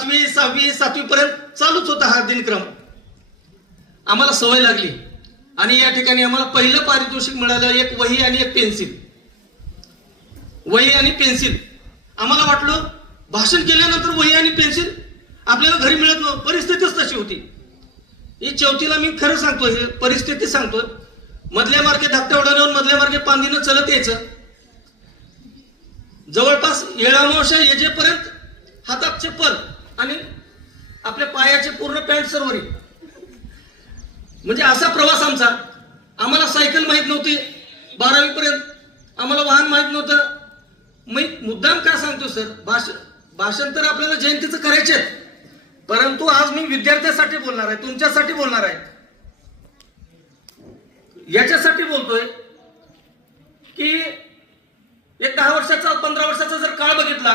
पाचवी सहावी सातवी पर्यंत चालूच होता हा दिनक्रम. आम्हाला सवय लागली. आणि या ठिकाणी आम्हाला पहिलं पारितोषिक मिळालं एक वही आणि एक पेन्सिल. वही आणि पेन्सिल. आम्हाला वाटलं भाषण केल्यानंतर वही आणि पेन्सिल आपल्याला घरी मिळत नव्हतं परिस्थितीच तशी होती. ही चौथीला मी खरं सांगतो हे परिस्थिती सांगतो मधल्या मार्गे धाकट्या उडाल्यावर मधल्या मार्गे पांदीनं चलत यायचं. जवळपास येळामावशा येजेपर्यंत हातात चप्पल आणि आपल्या पायाचे पूर्ण पॅन्ट सरवरी. म्हणजे असा प्रवास आमचा. आम्हाला सायकल माहीत नव्हती बारावीपर्यंत. आम्हाला वाहन माहीत नव्हतं. मी मुद्दाम का सांगतो सर? भाषण भाषण तर आपल्याला जयंतीचं करायचे परंतु आज मी विद्यार्थ्यासाठी बोलणार आहे तुमच्यासाठी बोलणार आहे. याच्यासाठी बोलतोय की एक दहा वर्षाचा पंधरा वर्षाचा जर काळ बघितला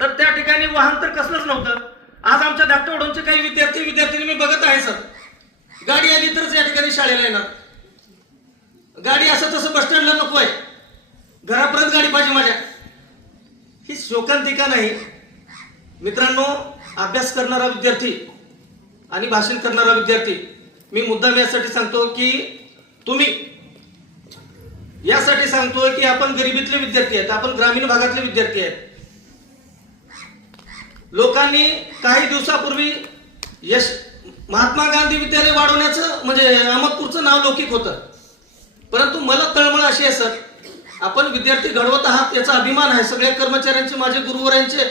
तर त्या ठिकाणी वाहन तर कसलंच नव्हतं आज आमच्या धाकट्या ओढूनचे काही विद्यार्थी मी बघत आहे सर. गाडी आली तरच या ठिकाणी शाळेला येणार. गाडी असं तसं बस स्टँडला नको आहे. घरापर्यंत गाडी पाहिजे माझ्या. ही शोकांतिका नाही. मित्रांनो अभ्यास करणारा विद्यार्थी आणि भाषण करणारा विद्यार्थी मी मुद्दाम यासाठी सांगतो की तुम्ही यासाठी सांगतोय की आपण गरिबीतले विद्यार्थी आहेत आपण ग्रामीण भागातले विद्यार्थी आहेत. लोकांनी काही दिवसापूर्वी यश महात्मा गांधी विद्यालय वाढवण्याचं म्हणजे अहमदपूरचं नाव लौकिक होतं. परंतु मला तळमळ अशी आहे सर. आपण विद्यार्थी घडवत आहात याचा अभिमान आहे. सगळ्या कर्मचाऱ्यांचे माझे गुरुवरांचे.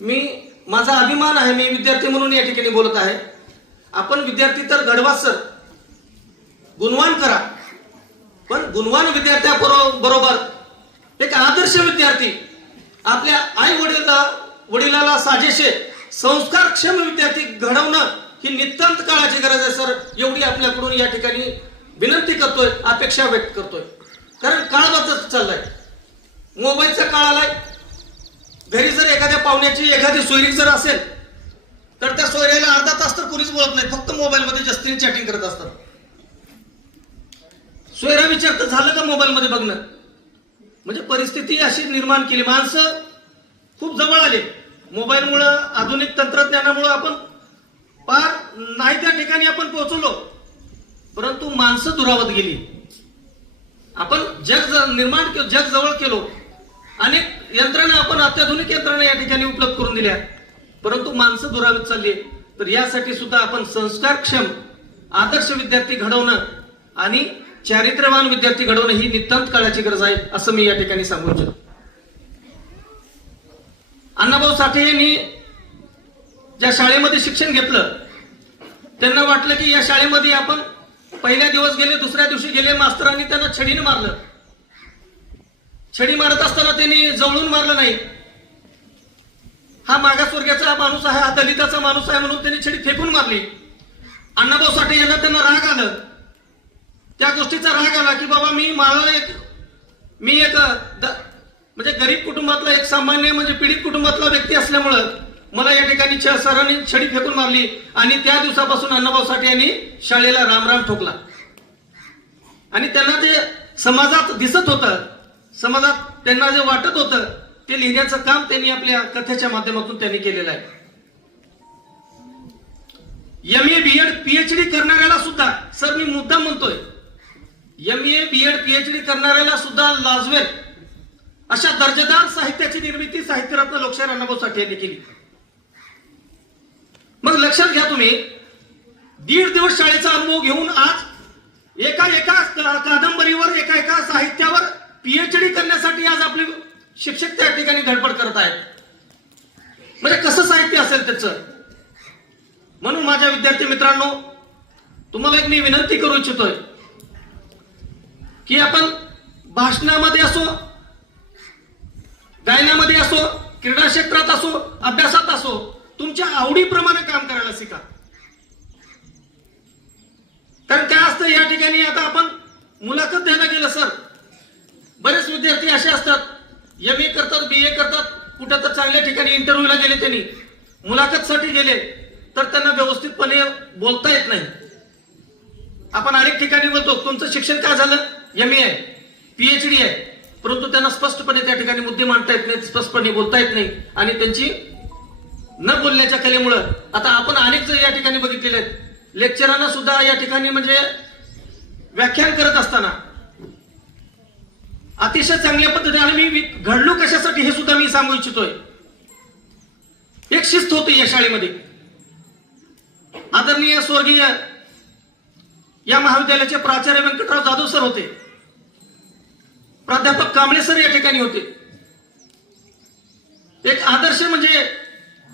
मी माझा अभिमान आहे मी विद्यार्थी म्हणून या ठिकाणी बोलत आहे. आपण विद्यार्थी तर घडवा सर. गुणवान करा. पण गुणवान विद्यार्थ्या बरोबर एक आदर्श विद्यार्थी आपल्या आई वडील वडिलाला साजेशे संस्कारक्षम विद्यार्थी घडवणं ही नितांत काळाची गरज आहे सर. एवढी आपल्याकडून या ठिकाणी विनंती करतोय अपेक्षा व्यक्त करतोय. कारण काळ बदलत चाललाय. मोबाईलचा काळ आलाय. घरी जर एखाद्या पाहुण्याची एखादी सोयरीक जर असेल तर त्या सोयऱ्याला अर्धा तास तर कोणीच बोलत नाही. फक्त मोबाईलमध्ये जास्तीने चॅटिंग करत असतात. सोयरा विचारतं झालं का मोबाईलमध्ये बघणं? म्हणजे परिस्थिती अशी निर्माण केली. माणसं खूप जवळ आले. मोबाईलमुळं आधुनिक तंत्रज्ञानामुळं आपण पार नाही त्या ठिकाणी आपण पोहोचलो. परंतु माणसं दुरावत गेली. आपण जग ज- निर्माण केलं जग जवळ केलो. अनेक यंत्रणा आपण अत्याधुनिक यंत्रणा या ठिकाणी उपलब्ध करून दिल्या. परंतु माणसं दुरावत चालली तर यासाठी सुद्धा आपण संस्कारक्षम आदर्श विद्यार्थी घडवणं आणि चारित्र्यवान विद्यार्थी घडवणं ही नितांत काळाची गरज आहे असं मी या ठिकाणी सांगू इच्छितो. अण्णाभाऊ साठे यांनी ज्या शाळेमध्ये शिक्षण घेतलं त्यांना वाटलं की या शाळेमध्ये आपण पहिल्या दिवस गेले दुसऱ्या दिवशी गेले मास्तरांनी त्यांना छडीने मारलं. छडी मारत असताना त्यांनी जवळून मारलं नाही. हा मागासवर्गाचा माणूस आहे हा दलिताचा माणूस आहे म्हणून त्यांनी छडी फेकून मारली. अण्णाभाऊ साठे यांना त्यांना राग आलं. त्या गोष्टीचा राग आला की बाबा मी मला एक मी एक द- म्हणजे गरीब कुटुंबातला एक सामान्य म्हणजे पीडित कुटुंबातला व्यक्ती असल्यामुळं मला या ठिकाणी छ- सरांनी छडी फेकून मारली आणि त्या दिवसापासून अण्णाभाऊ साठे यांनी शाळेला रामराम ठोकला. आणि त्यांना ते समाजात दिसत होतं समाजात त्यांना जे वाटत होतं ते लिहिण्याचं काम त्यांनी आपल्या कथेच्या माध्यमातून त्यांनी केलेलं आहे. M A B Ed PhD करणाऱ्याला सुद्धा सर मी मुद्दा म्हणतोय M A B Ed PhD करणाऱ्याला सुद्धा लाजवेल. अशा दर्जेदार साहित्याची निर्मिती साहित्यरत्न लोकशाहीर अण्णाभाऊ साठे यांनी केली. मग लक्षात घ्या तुम्ही दीड दिवस शाळेचा अनुभव घेऊन आज एका एका कादंबरीवर एका एका साहित्यावर पीएचडी करण्यासाठी आज आपले शिक्षक त्या ठिकाणी धडपड करत आहेत. म्हणजे कसं साहित्य असेल त्याचं? म्हणून माझ्या विद्यार्थी मित्रांनो तुम्हाला एक मी विनंती करू इच्छितोय की आपण भाषणामध्ये असो गायनामध्ये असो क्रीडा क्षेत्रात असो अभ्यासात असो तुमच्या आवडीप्रमाणे काम करायला शिका. कारण काय असतं या ठिकाणी आता आपण मुलाखत द्यायला गेलं सर. बरेच विद्यार्थी असे असतात एम ए करतात बी ए करतात कुठं तर चांगल्या ठिकाणी इंटरव्ह्यूला गेले त्यांनी. मुलाखतसाठी गेले तर त्यांना व्यवस्थितपणे बोलता येत नाही. आपण अनेक ठिकाणी बोलतो तुमचं शिक्षण काय झालं? एम ए आहे पीएचडी आहे. परंतु त्यांना स्पष्टपणे त्या ठिकाणी मुद्दे मांडता येत नाहीत स्पष्टपणे बोलता येत नाही. आणि त्यांची न बोलण्याच्या कलेमुळं आता आपण अनेक जण या ठिकाणी बघितलेले आहेत. लेक्चरांना सुद्धा या ठिकाणी म्हणजे व्याख्यान करत असताना अतिशय चांगल्या पद्धतीने आणि मी घडलो कशासाठी हे सुद्धा मी सांगू इच्छितोय. एक शिस्त होती या शाळेमध्ये. आदरणीय स्वर्गीय या महाविद्यालयाचे प्राचार्य व्यंकटराव जाधव सर होते. प्राध्यापक कांबळे सर या ठिकाणी होते. एक आदर्श म्हणजे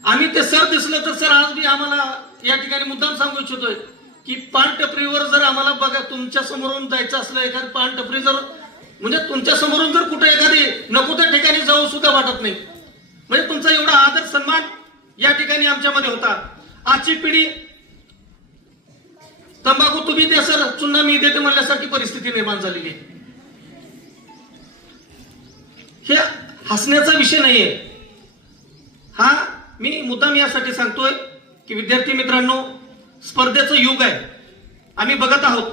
आम्ही ते सर दिसलं तर सर आज मी आम्हाला या ठिकाणी मुद्दाम सांगू इच्छितोय की पान टपरीवर जर आम्हाला बघा तुमच्या समोरून जायचं असलं एखादी पान टपरी जर म्हणजे तुमच्या समोरून जर कुठे एखादी नको त्या ठिकाणी जाऊ सुद्धा वाटत नाही. म्हणजे तुमचा एवढा आदर सन्मान या ठिकाणी आमच्यामध्ये होता. आजची पिढी तंबाखू तुम्ही द्या सर चुन्ना मी देते म्हणल्यासारखी परिस्थिती निर्माण झालेली आहे. हे हसण्याचा विषय नाही आहे हा मी मुद्दाम यासाठी सांगतोय की विद्यार्थी मित्रांनो स्पर्धेचं युग आहे. आम्ही बघत आहोत.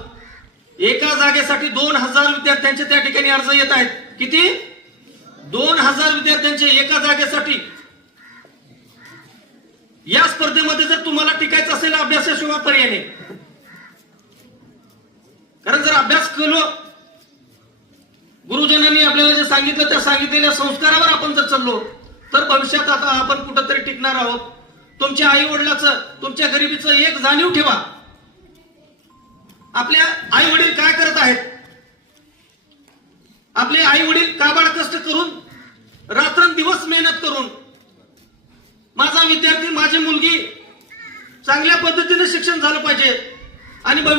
एका जागेसाठी दोन हजार विद्यार्थ्यांचे त्या ठिकाणी अर्ज येत आहेत. किती? दोन हजार विद्यार्थ्यांचे एका जागेसाठी. या स्पर्धेमध्ये जर तुम्हाला टिकायचं असेल अभ्यासाशिवाय पर्याय नाही. कारण जर अभ्यास केलो गुरुजनांनी सांगितलं त्या सांगितलेल्या संस्कारावर आपण जर चाललो तर भविष्यात आता आपण कुठंतरी टिकणार आहोत. तुमच्या आई वडिलाचं तुमच्या गरिबीचं एक जाणीव ठेवा. आपल्या आई वडील काय करत आहेत? आपले आई वडील काबाड कष्ट करून रात्रंदिवस मेहनत करून माझा विद्यार्थी माझी मुलगी चांगल्या पद्धतीने शिक्षण झालं पाहिजे. आणि